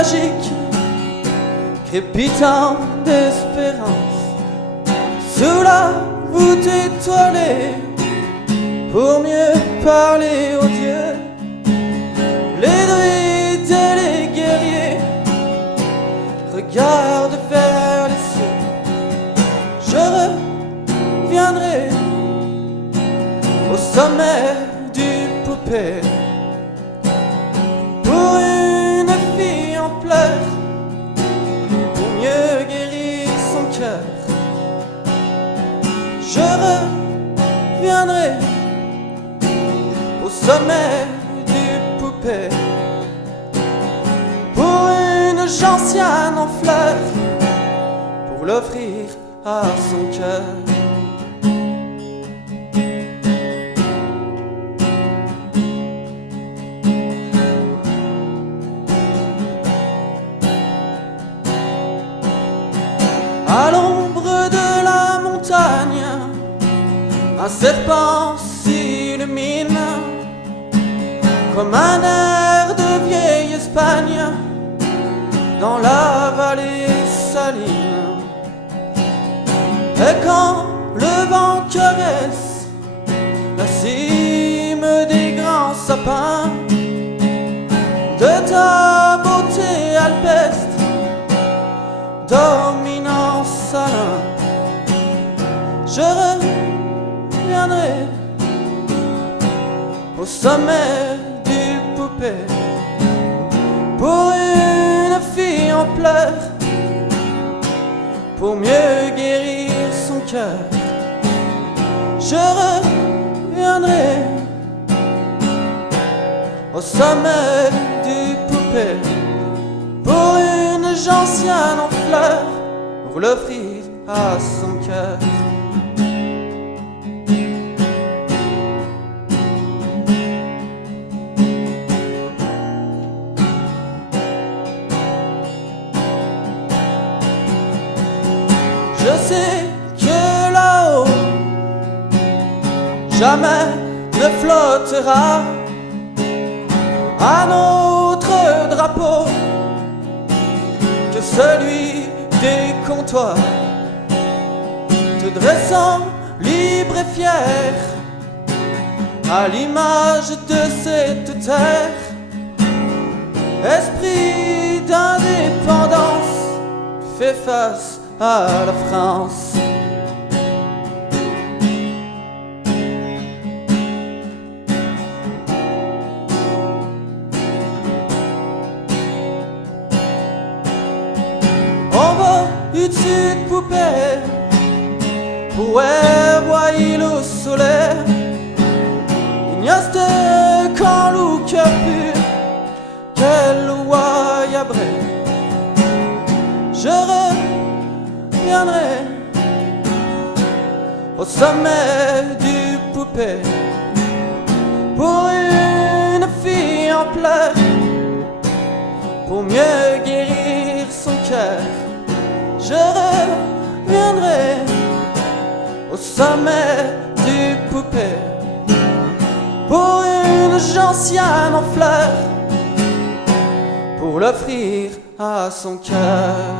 magique, crépitant d'espérance, sous la voûte étoilée, pour mieux parler aux dieux, les druides et les guerriers regardent vers les cieux. Je reviendrai au sommet du poupée pour une fille en pleurs, pour mieux guérir son cœur. Je reviendrai au sommet du poupée pour une gentiane en fleurs, pour l'offrir à son cœur. À l'ombre de la montagne, un serpent s'illumine comme un air de vieille Espagne dans la vallée saline. Et quand le vent caresse la cime des grands sapins, de ta beauté alpestre dominant salin, je reviendrai au sommet du poupée pour une fille en pleurs, pour mieux guérir son cœur. Je reviendrai au sommet du poupée pour une gentiane en fleurs, pour l'offrir à son cœur. Je sais que là-haut jamais ne flottera un autre drapeau que celui des comptoirs, te dressant libre et fier à l'image de cette terre. Esprit d'indépendance, fais face à la France. On va au-dessus de poupée pour voir le soleil. Il n'y a de quand l'eau cœur pur qu'elle voit y abré. Je reviendrai au sommet du poupée pour une fille en pleurs, pour mieux guérir son cœur. Je reviendrai au sommet du poupée pour une gentiane en fleurs, pour l'offrir à son cœur.